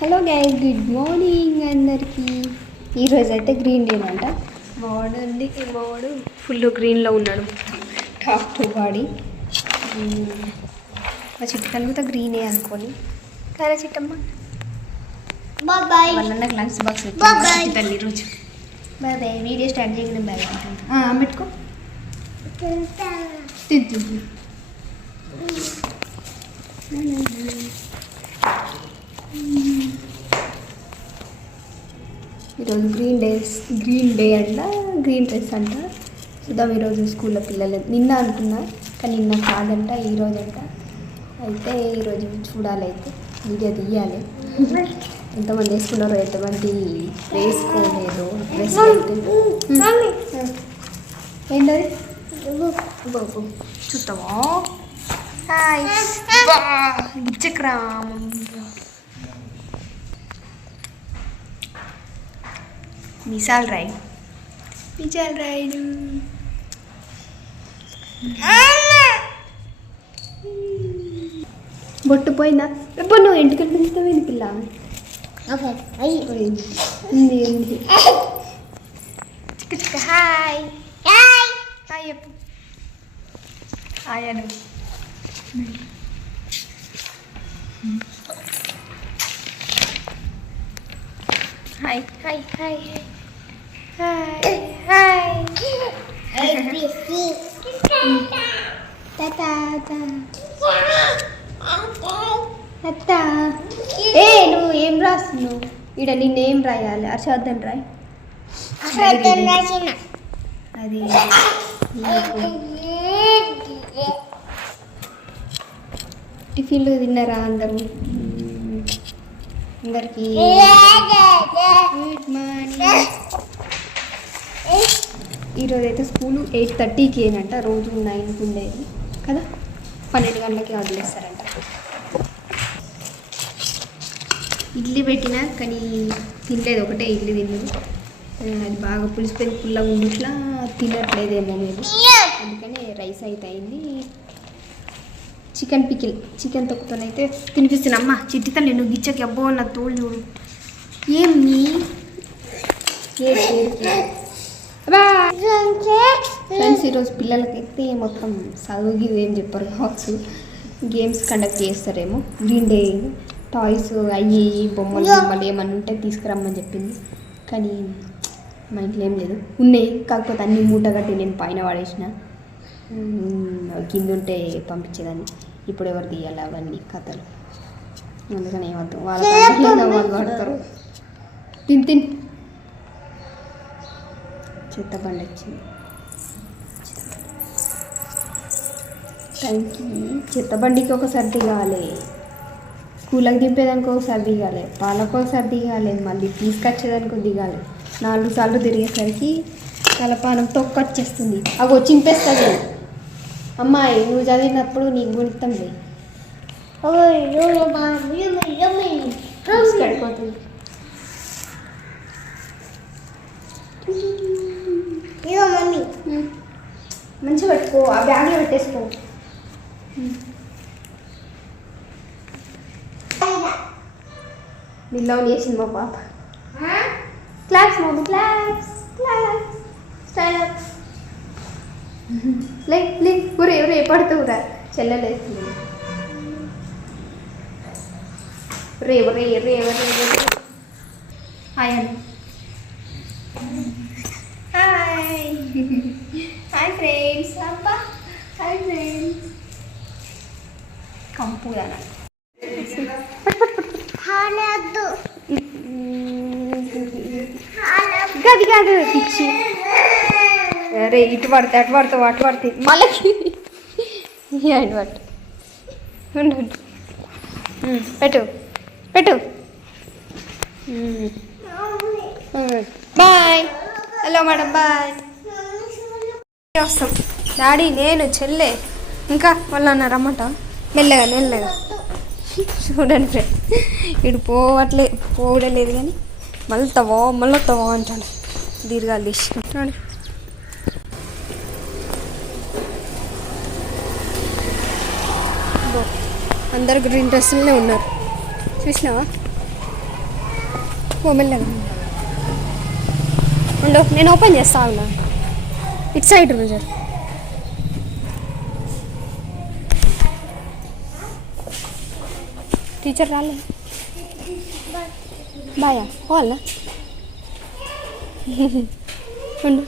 Hello guys good morning అందరికీ. ఈరోజు అయితే గ్రీన్ డే అంట. మావాడు ఉంది మావాడు ఫుల్ గ్రీన్లో ఉన్నాడు టాప్ టు బాడీ. మా చిట్టలు కూడా గ్రీనే అనుకోని. కదా చిట్టమ్మ. నాకు లంచ్ బాక్స్. తల్లి రోజు. బాయ్ బాయ్ వీడియో స్టార్ట్ చేయడం బాయ్ పెట్టుకో తిద్దు ఈరోజు గ్రీన్ డేస్ గ్రీన్ డే అంట గ్రీన్ డ్రెస్ అంట. చూద్దాం ఈరోజు స్కూల్లో పిల్లలు నిన్న అనుకున్నా కానీ నిన్న కాదంట ఈరోజు అంట అయితే ఈరోజు చూడాలి అయితే వీడియో తీయాలి. ఎంతమంది వేసుకున్నారో ఎంతమంది వేసుకోలేదు డ్రెస్ ఏంటది? బాబు చూస్తావా? హాయ్. గిచ్చక్రామం మిసాల్ రైడ్ మిసాల్ రైడ్ బొట్టు పోయిందా? ఎప్పుడు నువ్వు ఇంటికి పెంచుతావేంటి పిల్ల అయ్యి. ఉంది ఉంది. చిక్క చిక్క. హాయ్. హాయ్. హాయ్ చెప్పు. హాయ్ అను. Hi hi hi hi hi ABC Tata అత్త ఏ నువ్వు ఏం రాస్తున్నావు? ఇక్కడ నిన్నేం రాయాలి? అర్షార్థం రాయ్. అసలు రాసిన. అది టిఫిన్లు తిన్నారా అందరూ? అందరికీ గుడ్ మార్నింగ్. ఈరోజు అయితే స్కూలు ఎయిట్ థర్టీకి ఏనంట రోజు నైన్కి ఉండేది. కదా? పన్నెండు గంటలకి వదిలేస్తారంట ఇడ్లీ పెట్టినా కానీ తినలేదు ఒకటే ఇడ్లీ తిన్నది అది బాగా పులిసిపోయింది పుల్లగా ఉండట్లా తినట్లేదేమో మేము అందుకని రైస్ అయితే అయింది. చికెన్ పికిల్ చికెన్ తొక్కుతోనైతే తినిపిస్తున్నా. అమ్మ చిట్టి తల్లి నువ్వు గిచ్చకి అబ్బో నా? తోలు చూడు ఏమి ఫ్రెండ్స్ ఈరోజు పిల్లలకైతే మొత్తం చదువుకి ఏం చెప్పారు కావచ్చు. గేమ్స్ కండక్ట్ చేస్తారేమో. గ్రీన్ డే టాయ్స్ అయ్యి బొమ్మలు బొమ్మలు ఏమన్నా ఉంటే తీసుకురమ్మని చెప్పింది. కానీ మా ఇంట్లో ఏం లేదు. ఉన్నాయి కాకపోతే అన్ని మూట కట్టి నేను పైన పడేసిన. ఉమ్, కింద ఉంటే పంపించేదాన్ని. ఇప్పుడు ఎవరు తీయాలి అవన్నీ కథలు. అందుకని ఏమద్దు. వాళ్ళ పడతారు తిన్ తిన్. చెత్త బండి వచ్చింది. టైంకి చెత్త బండికి ఒక సర్ది కావాలి స్కూల్కి దింపేదానికి ఒక సర్ది కావాలి పాలకు ఒక సర్ది కావాలి మళ్ళీ తీసుకొచ్చేదానికి ఒక దిగాలి. నాలుగు సార్లు తిరిగేసరికి తలపానం తొక్కొచ్చేస్తుంది. అవి చింపేస్తుంది అమ్మాయి నువ్వు చదివినప్పుడు నీకు గుణితంలే పడిపోతుంది ఇదిగో మమ్మీ. మంచిగా పెట్టుకో ఆ బ్యాగ్లో పెట్టేసుకో. నిల్లో చేసింది మా పాప. Claps mummy claps claps style లే లే ఊరే ఊరే పడుతురా చెల్లెలేస్తుంది రే రే రే రే హాయ్ అని హాయ్. Hi friends. అబ్బా హాయ్ ఫ్రెండ్స్. కంపు దాన హాలద్దు గది కాదు పిచ్చి. అరే ఇటు పడితే అటు పడతావు అటు పడితే. మళ్ళీ ఇటు పట్టు. పెట్టు పెట్టు. బాయ్. హలో మేడం బాయ్ వస్తాం. డాడీ నేను చెల్లె. ఇంకా వాళ్ళన్న రమ్మంట? మెల్లగా మెల్లగా. చూడండి ఫ్రెండ్ ఇటు పోవట్లే పోవడం లేదు కానీ మళ్ళీ వస్తావో మళ్ళీ వస్తావో అంటాను దీర్ఘాలు తీసుకుంటాను అందరు గ్రీన్ డ్రెస్సులనే ఉన్నారు. చూసినావా? ఓ మెల్లగా. ఉండు నేను ఓపెన్ చేస్తా ఉన్నా. ఇట్ సైడ్ రోజర్ టీచర్ రాలే. బాయా పోవాలనా? ఉండు.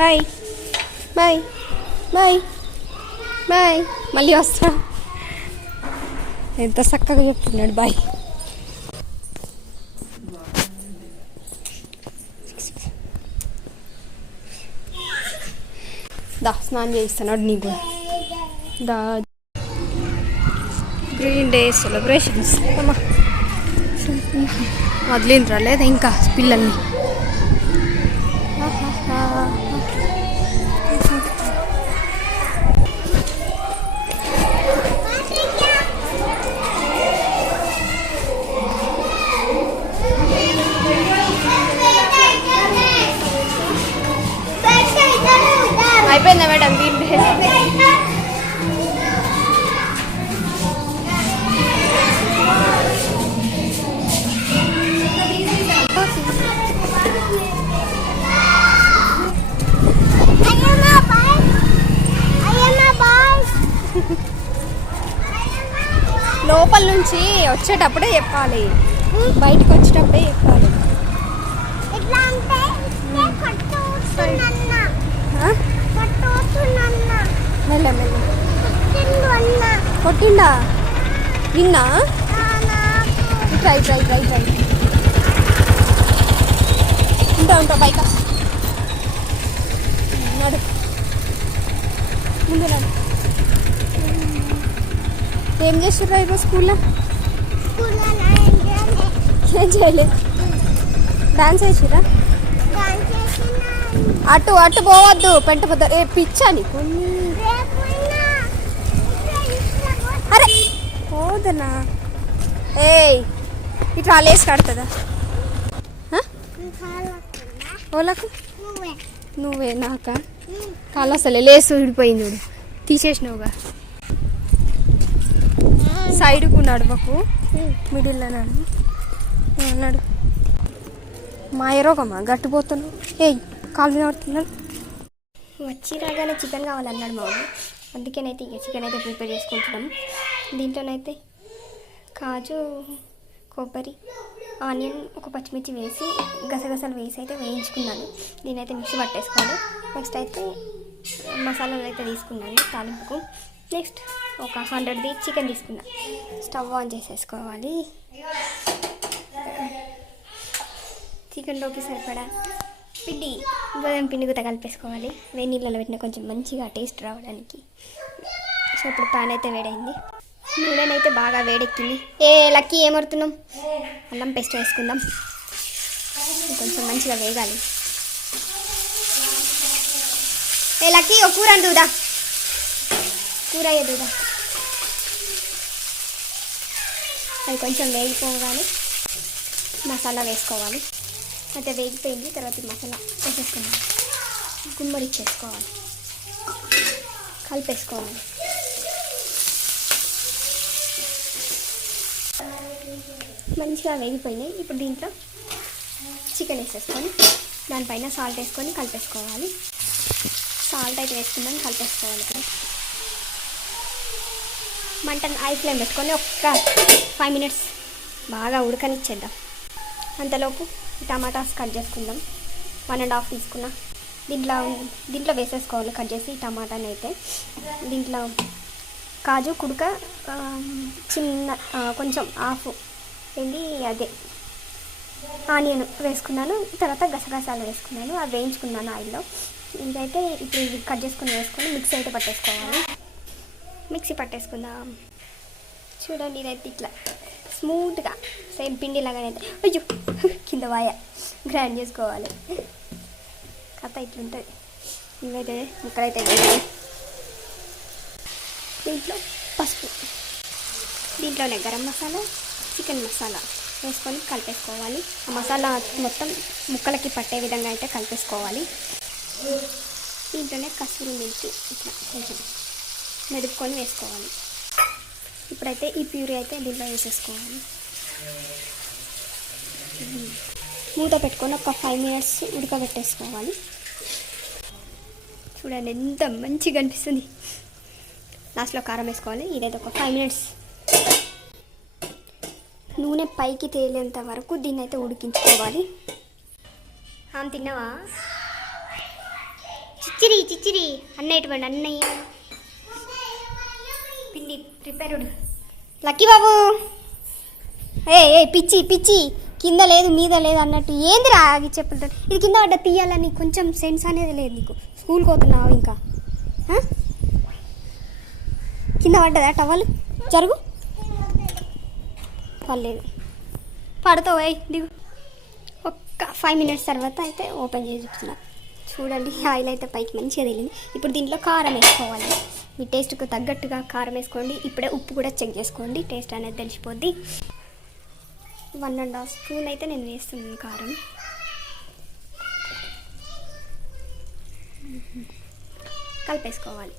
Bye bye bye bye. మళ్ళీ వస్తా. ఎంత చక్కగా చెప్తున్నాడు బాయ్. దా స్నానం చేయిస్తున్నాడు నీకు దా. గ్రీన్ డే సెలబ్రేషన్స్ అమ్మా. రాలేదు ఇంకా పిల్లల్ని? లోపల నుంచి వచ్చేటప్పుడే చెప్పాలి. బయటకు వచ్చేటప్పుడే చెప్పాలి మెల్ల మెల్ల. కొట్టిండా? విన్నా ట్రై ట్రై ట్రై ట్రై. ఉంటా ఉంటా బయట. నడు. ముందు నడు. ఏం చేస్తుర్రా ఈరోజు స్కూల్లో? ఏం చేయలేదు డాన్స్ వేసిరా అటు అటు పోవద్దు. పెంట పోతా ఏ పిచ్చా నీకు? అరే పోదనా? ఏయ్ ఇట్లా లేసి కడుతుందా? ఓలకు? నువ్వే. నాక? కాలు అసలు లేసు విడిపోయింది తీసేసినావుగా. సైడ్కు నడవకు మిడిల్లో నడు నడు మా ఎరోగమ్మా గట్టిపోతున్నావు. ఏయ్ కాలు మీద పడుతున్నాను వచ్చి రాగానే చికెన్ కావాలన్నాడు మా అందుకేనైతే ఇక చికెన్ అయితే ప్రిపేర్ చేసుకుంటున్నాం. దీంట్లోనైతే కాజు కొబ్బరి ఆనియన్ ఒక పచ్చిమిర్చి వేసి గసగసాలు వేసి అయితే వేయించుకున్నాను. దీని అయితే మిక్సీ పట్టేసుకోవాలి. నెక్స్ట్ అయితే మసాలాలు అయితే తీసుకున్నాను తాలింపుకు. నెక్స్ట్ ఒక హండ్రెడ్ది చికెన్ తీసుకుందాం. స్టవ్ ఆన్ చేసేసుకోవాలి. చికెన్లోకి సరిపడా పిండి గోధుమ పిండి కూడా కలిపేసుకోవాలి. వేడి నీళ్ళలో పెట్టిన కొంచెం మంచిగా టేస్ట్ రావడానికి. సో ఇప్పుడు పాన్ అయితే వేడైంది. నూనెనైతే బాగా వేడెక్కింది. ఏ లక్కీ ఏమడుతున్నాం అల్లం పేస్ట్ వేసుకుందాం. కొంచెం మంచిగా వేగాలి. ఏ లక్కీ ఒక కూర అంటుదా కూర అయ్యేదుదా అది కొంచెం వేగిపోగానే మసాలా వేసుకోవాలి. అయితే వేగిపోయింది తర్వాత మసాలా వేసేసుకున్నాను గుమ్మడి చేసుకోవాలి. కలిపేసుకోవాలి. మంచిగా వేగిపోయినాయి. ఇప్పుడు దీంట్లో చికెన్ వేసేసుకొని దానిపైన సాల్ట్ వేసుకొని కలిపేసుకోవాలి. సాల్ట్ అయితే వేసుకుందాం కలిపేసుకోవాలి. మంటను ఐ ఫ్లేమ్ పెట్టుకొని ఒక్క ఫైవ్ మినిట్స్ బాగా ఉడకనిచ్చేద్దాం. అంతలోపు టమాటాస్ కట్ చేసుకుందాం. వన్ అండ్ హాఫ్ తీసుకున్నా దీంట్లో దీంట్లో వేసేసుకోవాలి. కట్ చేసి టమాటాని అయితే దీంట్లో కాజు కుడుక చిన్న కొంచెం హాఫ్ ఏంటి అదే ఆనియన్ వేసుకున్నాను. తర్వాత గసగసాలు వేసుకున్నాను. అవి వేయించుకున్నాను ఆయిల్లో. ఇదైతే ఇప్పుడు కట్ చేసుకుని వేసుకొని మిక్సీ అయితే పట్టేసుకోవాలి. మిక్సీ పట్టేసుకుందాం. చూడండి ఇదైతే ఇట్లా స్మూత్గా సేమ్ పిండి లాగానే అయితే. అయ్యో కింద వాయ. గ్రైండ్ చేసుకోవాలి. కథ ఇట్లుంటుంది. ఇవైతే ముక్కలైతే దీంట్లో పసుపు. దీంట్లోనే గరం మసాలా చికెన్ మసాలా వేసుకొని కలిపేసుకోవాలి. ఆ మసాలా మొత్తం ముక్కలకి పట్టే విధంగా అయితే కలిపేసుకోవాలి. దీంట్లోనే కసూరి మిర్చి ఇట్లా కొంచెం మెదుపుకొని వేసుకోవాలి. ఇప్పుడైతే ఈ ప్యూరీ అయితే దీంట్లో వేసేసుకోవాలి. మూత పెట్టుకొని ఒక ఫైవ్ మినిట్స్ ఉడకబెట్టేసుకోవాలి. చూడండి ఎంత మంచిగా అనిపిస్తుంది. లాస్ట్లో కారం వేసుకోవాలి. ఇదైతే ఒక ఫైవ్ మినిట్స్ నూనె పైకి తేలేంత వరకు దీన్ని అయితే ఉడికించుకోవాలి. ఆమె తిన్నావా? చిచ్చిరి చిచ్చిరి. అన్నయ్యటువంటి అన్నయ్య. పిండి ప్రిపేర్డ్ లక్కీ బాబు! ఏ ఏ పిచ్చి పిచ్చి! కింద లేదు మీద లేదు అన్నట్టు ఏందిరా ఆగి చెప్పులతో? ఇది కింద పడ్డ తీయాలని కొంచెం సెన్స్ అనేది లేదు నీకు. స్కూల్కి పోతున్నావు ఇంకా. కింద పడ్డదా టవల్? జరుగు. పర్లేదు. పడతావు ఏ దిగు. ఒక్క ఫైవ్ మినిట్స్ తర్వాత అయితే ఓపెన్ చేసి చూస్తున్నా చూడండి ఆయిల్ అయితే పైకి మంచిగా తెలియదు ఇప్పుడు దీంట్లో కారం వేసుకోవాలి. మీ టేస్ట్కు తగ్గట్టుగా కారం వేసుకోండి. ఇప్పుడే ఉప్పు కూడా చెక్ చేసుకోండి. టేస్ట్ అనేది తెలిసిపోద్ది. వన్ అండ్ హాఫ్ స్పూన్ అయితే నేను వేస్తున్నాను కారం. కలిపేసుకోవాలి.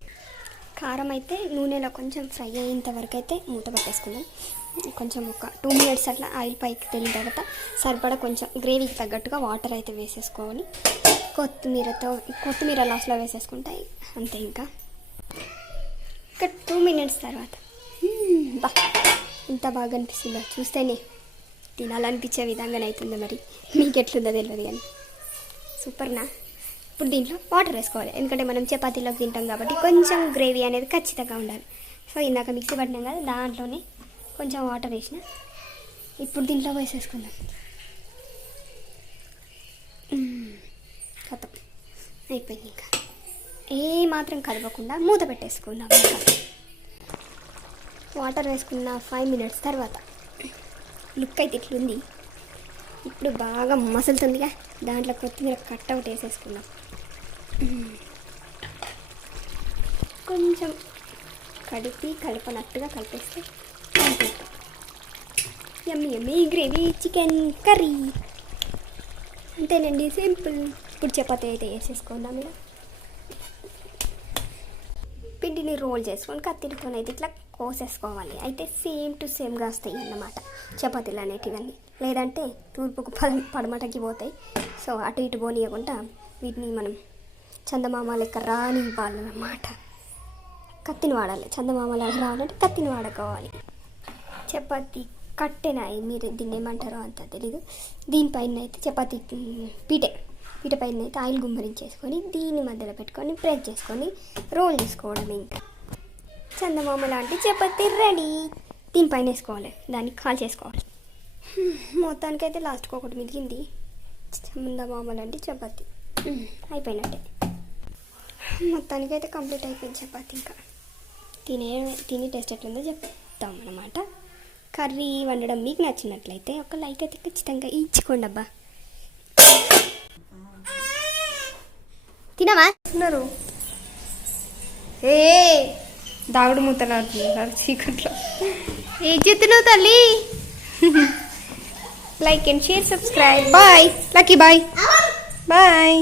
కారం అయితే నూనెలో కొంచెం ఫ్రై అయ్యేంత వరకు అయితే మూత పెట్టేసుకుందాం. కొంచెం ఒక టూ మినిట్స్ అట్లా ఆయిల్ పైకి తెలిన తర్వాత సరిపడా కొంచెం గ్రేవీకి తగ్గట్టుగా వాటర్ అయితే వేసేసుకోవాలి. కొత్తిమీరతో కొత్తిమీర లాస్ట్లో వేసేసుకుంటాయి అంతే ఇంకా. ఒక టూ మినిట్స్ తర్వాత. బా ఇంత బాగా అనిపిస్తుందో. చూస్తేనే తినాలనిపించే విధంగానే అవుతుంది మరి. మీకు ఎట్లుందో తెలియదు కానీ. సూపర్నా ఇప్పుడు దీంట్లో వాటర్ వేసుకోవాలి. ఎందుకంటే మనం చపాతీలోకి తింటాం కాబట్టి కొంచెం గ్రేవీ అనేది ఖచ్చితంగా ఉండాలి. సో ఇందాక మిక్సీ పట్టినాం కదా దాంట్లోనే కొంచెం వాటర్ వేసిన. ఇప్పుడు దీంట్లో వేసేసుకుందాం. కథం అయిపోయింది ఇంకా. ఏ మాత్రం కలపకుండా మూత పెట్టేసుకుందాం వాటర్ వేసుకున్న ఫైవ్ మినిట్స్ తర్వాత లుక్ అయితే ఇట్లుంది. ఇప్పుడు బాగా మసులుతుందిగా. దాంట్లో కొత్తిమీర కట్ అవుట్ వేసేసుకుందాం కొంచెం కడిపి కలపనట్టుగా కలిపేస్తే ఎమ్మి ఎమ్మి గ్రేవీ చికెన్ కర్రీ. అంతేనండి సింపుల్. ఇప్పుడు చపాతీ అయితే వేసేసుకుందాం ఇలా. పిండిని రోల్ చేసుకొని కత్తిరితో అయితే ఇట్లా కోసేసుకోవాలి. అయితే సేమ్ టు సేమ్గా వస్తాయి అన్నమాట. చపాతీలు అనేటివన్నీ. లేదంటే తూర్పుకు పడ పడమటకి పోతాయి. సో అటు ఇటు పోనీయకుండా వీటిని మనం చందమామ లెక్క రానివ్వాలన్నమాట. కత్తిని వాడాలి. చందమామలా రావాలంటే కత్తిని వాడుకోవాలి. చపాతి కట్టెనాయి మీరు దీన్ని ఏమంటారో అంత తెలీదు. దీనిపైన అయితే చపాతీ పీటే. వీటిపైన అయితే ఆయిల్ గుమ్మరించేసుకొని దీన్ని మధ్యలో పెట్టుకొని ప్రెస్ చేసుకొని రోల్ చేసుకోవడం ఇంకా. చందమామ లాంటి చపాతీ రెడీ. దీనిపైన వేసుకోవాలి. దాన్ని కాల్ చేసుకోవాలి. మొత్తానికైతే లాస్ట్కి ఒకటి మిగిలింది. చందమామ లాంటి చపాతీ. అయిపోయినట్టే. మొత్తానికైతే కంప్లీట్ అయిపోయింది చపాతీ ఇంకా. తినే తిని టేస్ట్ ఎట్లుందో చెప్తాం అనమాట కర్రీ వండడం మీకు నచ్చినట్లయితే ఒక లైక్ అయితే ఖచ్చితంగా ఇచ్చుకోండి అబ్బా తినవా? తిన్నారు ఏ దాగుడు మూతలాడుతున్నారు చీకట్లో. ఏ చెప్తున్నావు తల్లి? Like and share subscribe bye Lucky bye bye